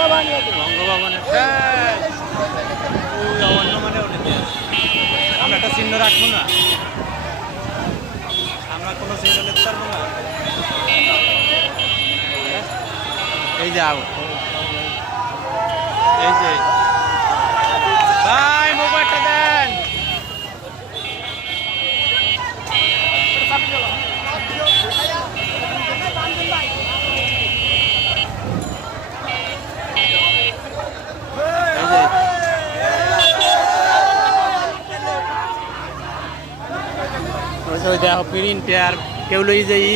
বঙ্গভবনের অন্য মানে উঠেছে আমরা একটা চিহ্ন রাখবো না আমরা কোনো চিহ্ন নিতে পারবো না এই যাও এই যে ভাই মোবাইলটা দেন দেখো প্রিন্টার কেউ লই যাই